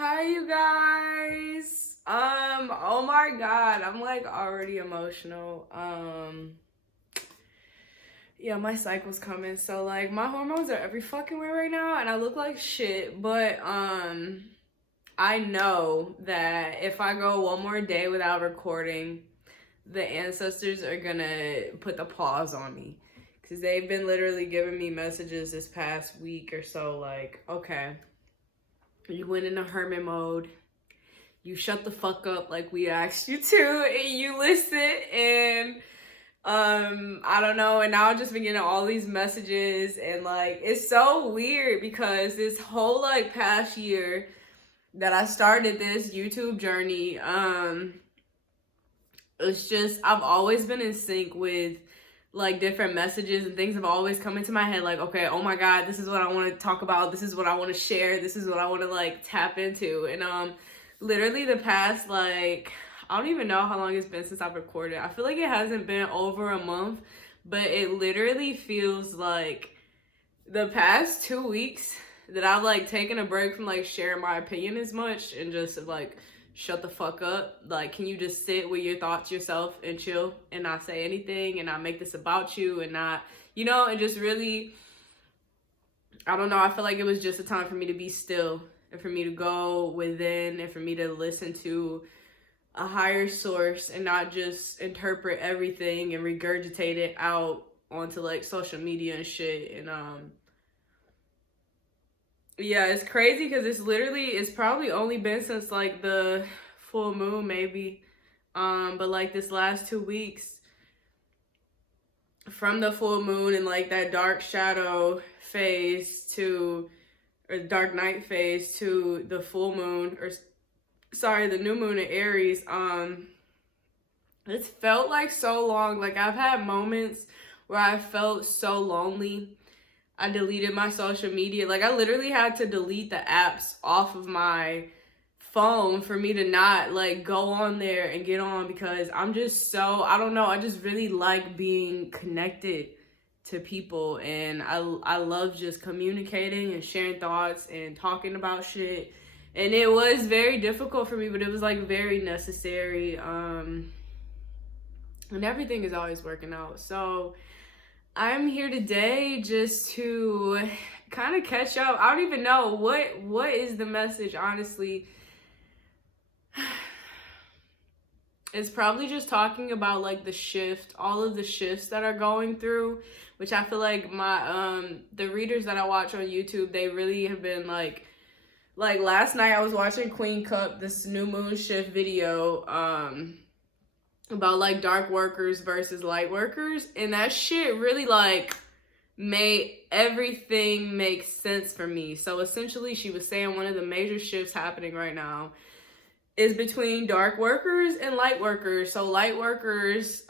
Hi, you guys. Oh my God, I'm like already emotional. Yeah, my cycle's coming, so like my hormones are every fucking way right now, and I look like shit. But I know that if I go one more day without recording, the ancestors are gonna put the pause on me, because they've been literally giving me messages this past week or so, like, okay, you went into hermit mode. You shut the fuck up like we asked you to, and you listen. And I don't know, and now I've just been getting all these messages, and like it's so weird because this whole like past year that I started this YouTube journey, it's just I've always been in sync with like different messages, and things have always come into my head like, okay, oh my God, this is what I want to talk about, this is what I want to share, this is what I want to like tap into. And literally the past, like, I don't even know how long it's been since I've recorded. I feel like it hasn't been over a month, but it literally feels like the past 2 weeks that I've like taken a break from like sharing my opinion as much and just like shut the fuck up. Like, can you just sit with your thoughts yourself and chill and not say anything and not make this about you and not, and just really, I don't know. I feel like it was just a time for me to be still and for me to go within and for me to listen to a higher source and not just interpret everything and regurgitate it out onto like social media and shit. And yeah, it's crazy because it's probably only been since like the full moon maybe. But like this last 2 weeks from the full moon and like that dark shadow phase to, or dark night phase to the full moon, or sorry, the new moon in Aries, it's felt like so long. Like I've had moments where I felt so lonely. I deleted my social media. Like I literally had to delete the apps off of my phone for me to not like go on there and get on, because I'm just so, I don't know, I just really like being connected to people, and I love just communicating and sharing thoughts and talking about shit. And it was very difficult for me, but it was like very necessary. And everything is always working out. So I'm here today just to kind of catch up. I don't even know what is the message, honestly. It's probably just talking about like the shift, all of the shifts that are going through, which I feel like my the readers that I watch on YouTube, they really have been like last night I was watching Queen Cup, this new moon shift video about like dark workers versus light workers, and that shit really like made everything make sense for me. So essentially she was saying one of the major shifts happening right now is between dark workers and light workers. So light workers,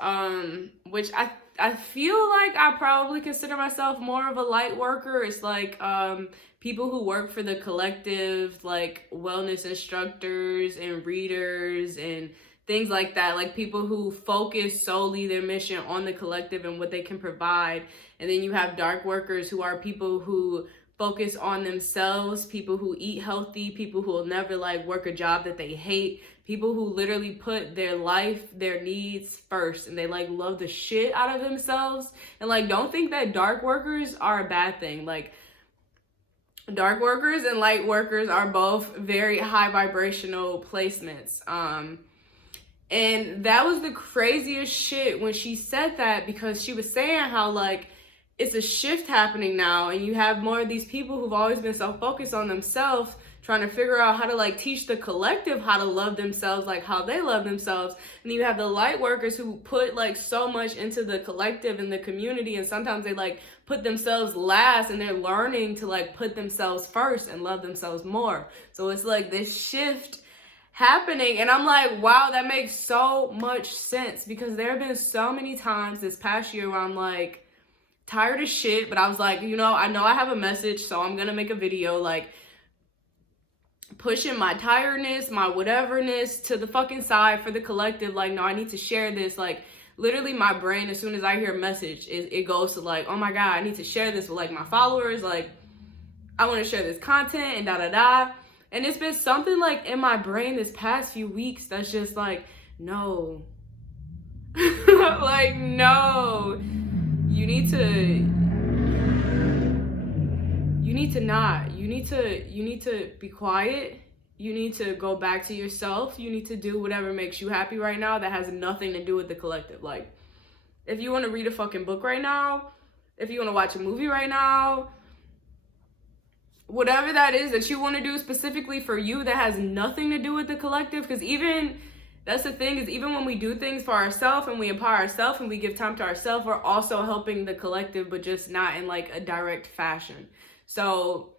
which I feel like I probably consider myself more of a light worker. It's like people who work for the collective, like wellness instructors and readers and things like that. Like people who focus solely their mission on the collective and what they can provide. And then you have dark workers, who are people who focus on themselves, people who eat healthy, people who will never like work a job that they hate, people who literally put their life, their needs first, and they like love the shit out of themselves. And like, don't think that dark workers are a bad thing. Like, dark workers and light workers are both very high vibrational placements. And that was the craziest shit when she said that, because she was saying how like it's a shift happening now, and you have more of these people who've always been so focused on themselves, trying to figure out how to like teach the collective how to love themselves, like how they love themselves. And you have the light workers who put like so much into the collective and the community, and sometimes they like put themselves last, and they're learning to like put themselves first and love themselves more. So it's like this shift happening, and I'm like, wow, that makes so much sense, because there have been so many times this past year where I'm like tired of shit, but I was like, I know I have a message, so I'm gonna make a video like pushing my tiredness, my whateverness to the fucking side for the collective. Like, no, I need to share this. Like, literally my brain, as soon as I hear a message, it goes to like, oh my God, I need to share this with like my followers. Like, I want to share this content and da da da. And it's been something like in my brain this past few weeks that's just like, no. Like, no. You need to be quiet. You need to go back to yourself. You need to do whatever makes you happy right now that has nothing to do with the collective. Like, if you want to read a fucking book right now, if you want to watch a movie right now, whatever that is that you want to do specifically for you that has nothing to do with the collective. Because even, that's the thing, is even when we do things for ourselves and we empower ourselves and we give time to ourselves, we're also helping the collective, but just not in like a direct fashion. So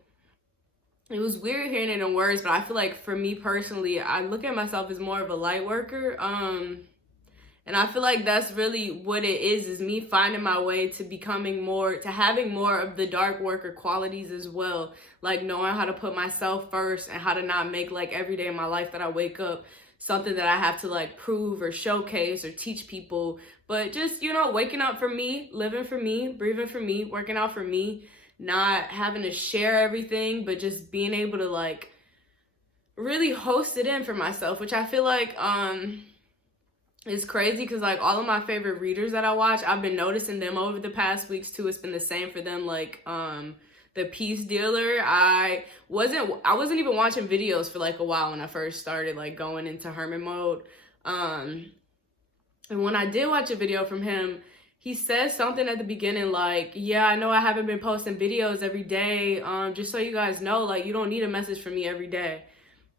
it was weird hearing it in words, but I feel like for me personally, I look at myself as more of a light worker. And I feel like that's really what it is me finding my way to becoming more, to having more of the dark worker qualities as well. Like knowing how to put myself first and how to not make like every day in my life that I wake up something that I have to like prove or showcase or teach people. But just, you know, waking up for me, living for me, breathing for me, working out for me, not having to share everything, but just being able to like really host it in for myself, which I feel like, it's crazy because like all of my favorite readers that I watch, I've been noticing them over the past weeks too. It's been the same for them. Like the Peace Dealer, I wasn't even watching videos for like a while when I first started like going into hermit mode. And when I did watch a video from him, he says something at the beginning like, yeah, I know I haven't been posting videos every day. Just so you guys know, like you don't need a message from me every day.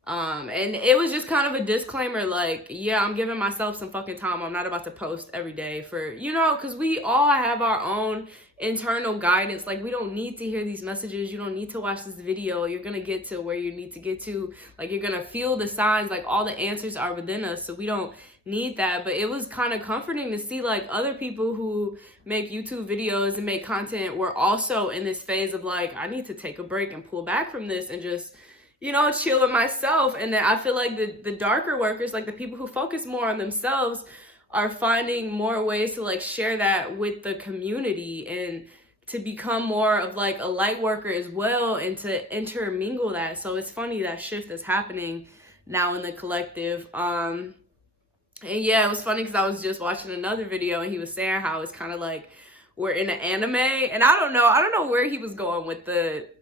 And it was just kind of a disclaimer, like, yeah, I'm giving myself some fucking time. I'm not about to post every day for, you know, because we all have our own internal guidance. Like, we don't need to hear these messages. You don't need to watch this video. You're going to get to where you need to get to. Like, you're going to feel the signs. Like, all the answers are within us. So we don't need that. But it was kind of comforting to see, like, other people who make YouTube videos and make content were also in this phase of, like, I need to take a break and pull back from this and just, you know, chill with myself. And then I feel like the darker workers, like the people who focus more on themselves, are finding more ways to like share that with the community and to become more of like a light worker as well and to intermingle that. So it's funny that shift is happening now in the collective. And yeah, it was funny because I was just watching another video and he was saying how it's kind of like we're in an anime, and I don't know where he was going with it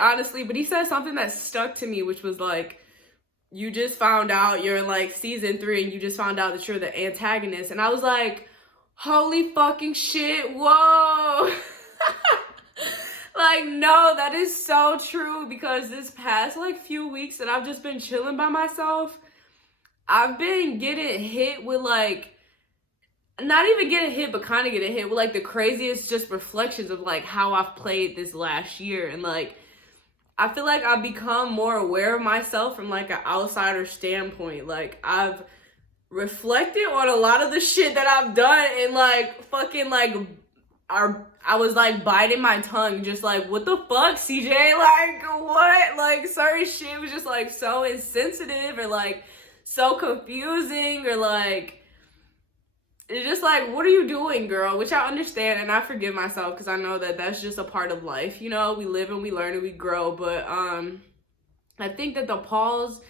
honestly, but he said something that stuck to me, which was like, you just found out you're in like season 3 and you just found out that you're the antagonist. And I was like, holy fucking shit, whoa. Like, no, that is so true, because this past like few weeks that I've just been chilling by myself, I've been getting hit with like, not even getting hit, but kind of getting hit with like the craziest just reflections of like how I've played this last year. And like, I feel like I've become more aware of myself from like an outsider standpoint. Like, I've reflected on a lot of the shit that I've done, and like fucking like I was like biting my tongue, just like, what the fuck, CJ? Like, what? Like, certain shit was just like so insensitive or like so confusing, or like, it's just like, what are you doing, girl? Which I understand, and I forgive myself because I know that that's just a part of life. You know, we live and we learn and we grow. But I think that the pause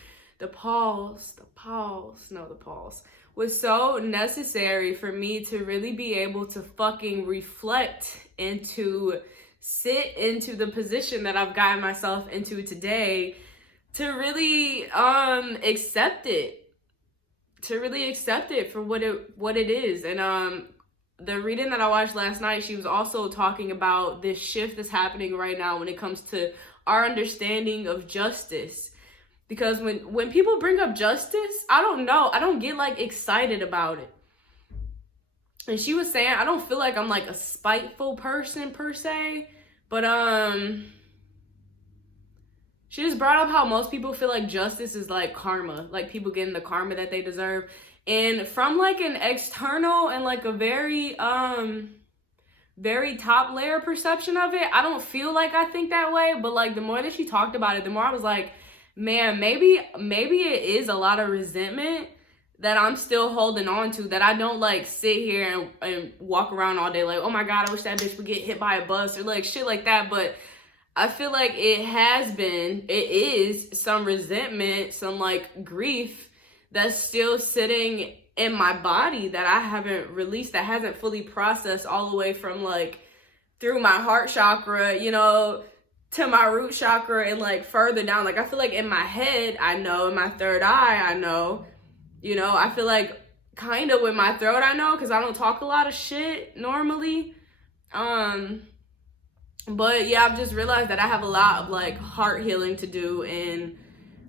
was so necessary for me to really be able to fucking reflect and to sit into the position that I've gotten myself into today, to really accept it. To really accept it for what it is. And the reading that I watched last night, she was also talking about this shift that's happening right now when it comes to our understanding of justice. Because when people bring up justice, I don't get like excited about it. And she was saying, I don't feel like I'm like a spiteful person per se, but she just brought up how most people feel like justice is like karma, like people getting the karma that they deserve. And from like an external and like a very top layer perception of it, I don't feel like I think that way. But like the more that she talked about it, the more I was like, man, maybe it is a lot of resentment that I'm still holding on to, that I don't like sit here and walk around all day like, oh my God, I wish that bitch would get hit by a bus or like shit like that. But I feel like it is some resentment, some like grief that's still sitting in my body that I haven't released, that hasn't fully processed all the way from like through my heart chakra, you know, to my root chakra and like further down. Like I feel like in my head, I know, in my third eye, I know, you know, I feel like kind of with my throat, I know, because I don't talk a lot of shit normally. But yeah, I've just realized that I have a lot of like heart healing to do, and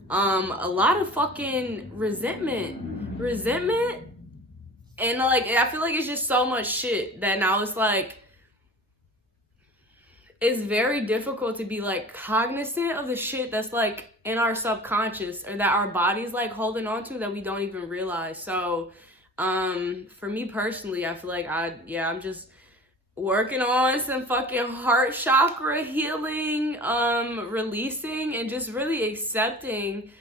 a lot of fucking resentment, and like I feel like it's just so much shit that now it's like it's very difficult to be like cognizant of the shit that's like in our subconscious or that our body's like holding on to that we don't even realize. So for me personally, I feel like I'm just working on some fucking heart chakra healing, releasing and just really accepting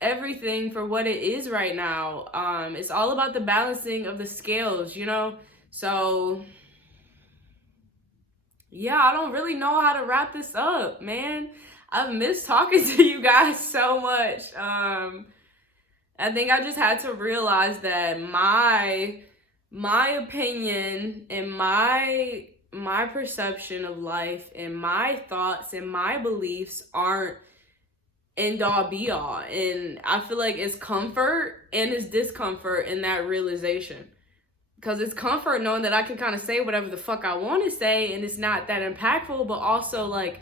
everything for what it is right now. It's all about the balancing of the scales, you know? So yeah, I don't really know how to wrap this up, man. I've missed talking to you guys so much. I think I just had to realize that my opinion and my perception of life and my thoughts and my beliefs aren't end all be all. And I feel like it's comfort and it's discomfort in that realization. Because it's comfort knowing that I can kind of say whatever the fuck I want to say and it's not that impactful, but also like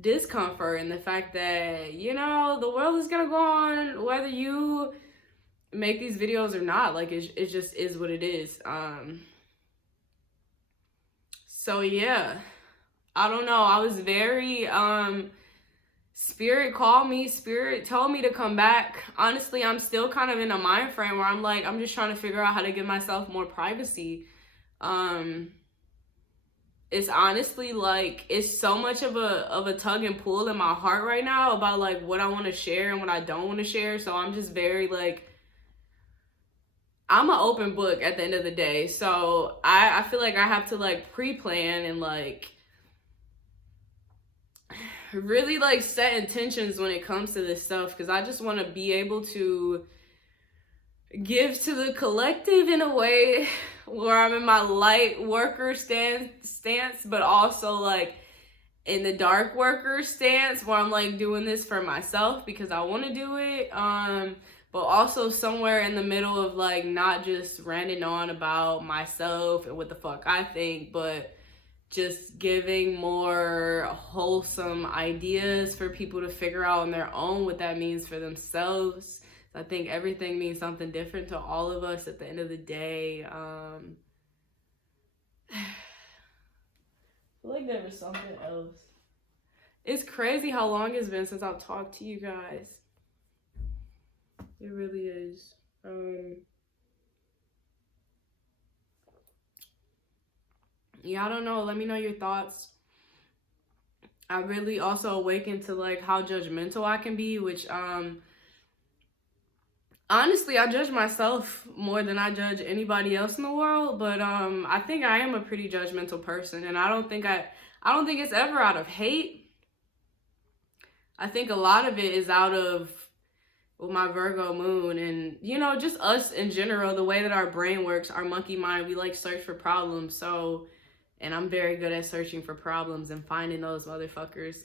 discomfort in the fact that, you know, the world is going to go on whether you make these videos or not. Like it just is what it is. So yeah, I don't know. I was very Spirit called me, Spirit told me to come back. Honestly, I'm still kind of in a mind frame where I'm like, I'm just trying to figure out how to give myself more privacy. It's honestly like, it's so much of a tug and pull in my heart right now about like what I want to share and what I don't want to share. So I'm just very like, I'm an open book at the end of the day. So I feel like I have to like pre-plan and like really like set intentions when it comes to this stuff, because I just want to be able to give to the collective in a way where I'm in my light worker stance, but also like in the dark worker stance where I'm like doing this for myself because I want to do it, but also somewhere in the middle of like not just ranting on about myself and what the fuck I think, but just giving more wholesome ideas for people to figure out on their own what that means for themselves. I think everything means something different to all of us at the end of the day. I feel like there was something else. It's crazy how long it's been since I've talked to you guys. It really is. Yeah, I don't know. Let me know your thoughts. I really also awakened to like how judgmental I can be, which honestly, I judge myself more than I judge anybody else in the world, but I think I am a pretty judgmental person, and I don't think it's ever out of hate. I think a lot of it is out of my Virgo moon and, you know, just us in general, the way that our brain works, our monkey mind, we like search for problems. So, and I'm very good at searching for problems and finding those motherfuckers.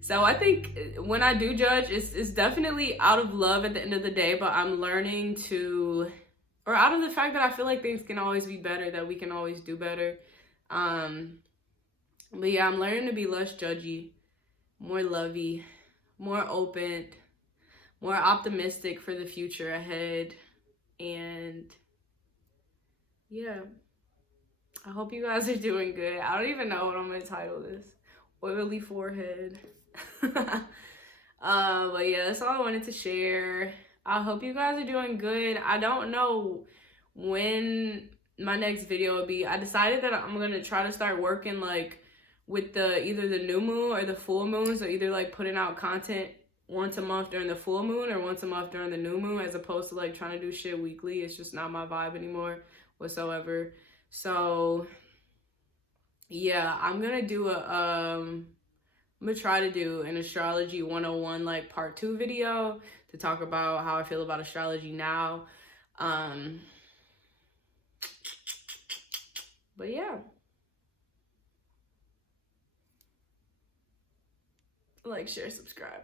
So I think when I do judge, it's definitely out of love at the end of the day, but I'm learning to, or out of the fact that I feel like things can always be better, that we can always do better. But yeah, I'm learning to be less judgy, more lovey, more open, more optimistic for the future ahead. And yeah, I hope you guys are doing good. I don't even know what I'm gonna title this. Oily forehead. But yeah, that's all I wanted to share. I hope you guys are doing good. I don't know when my next video will be. I decided that I'm gonna try to start working like with either the new moon or the full moon. So either like putting out content once a month during the full moon or once a month during the new moon, as opposed to like trying to do shit weekly. It's just not my vibe anymore whatsoever. So yeah, I'm gonna do I'm gonna try to do an astrology 101 like part 2 video to talk about how I feel about astrology now. But yeah. Like, share, subscribe.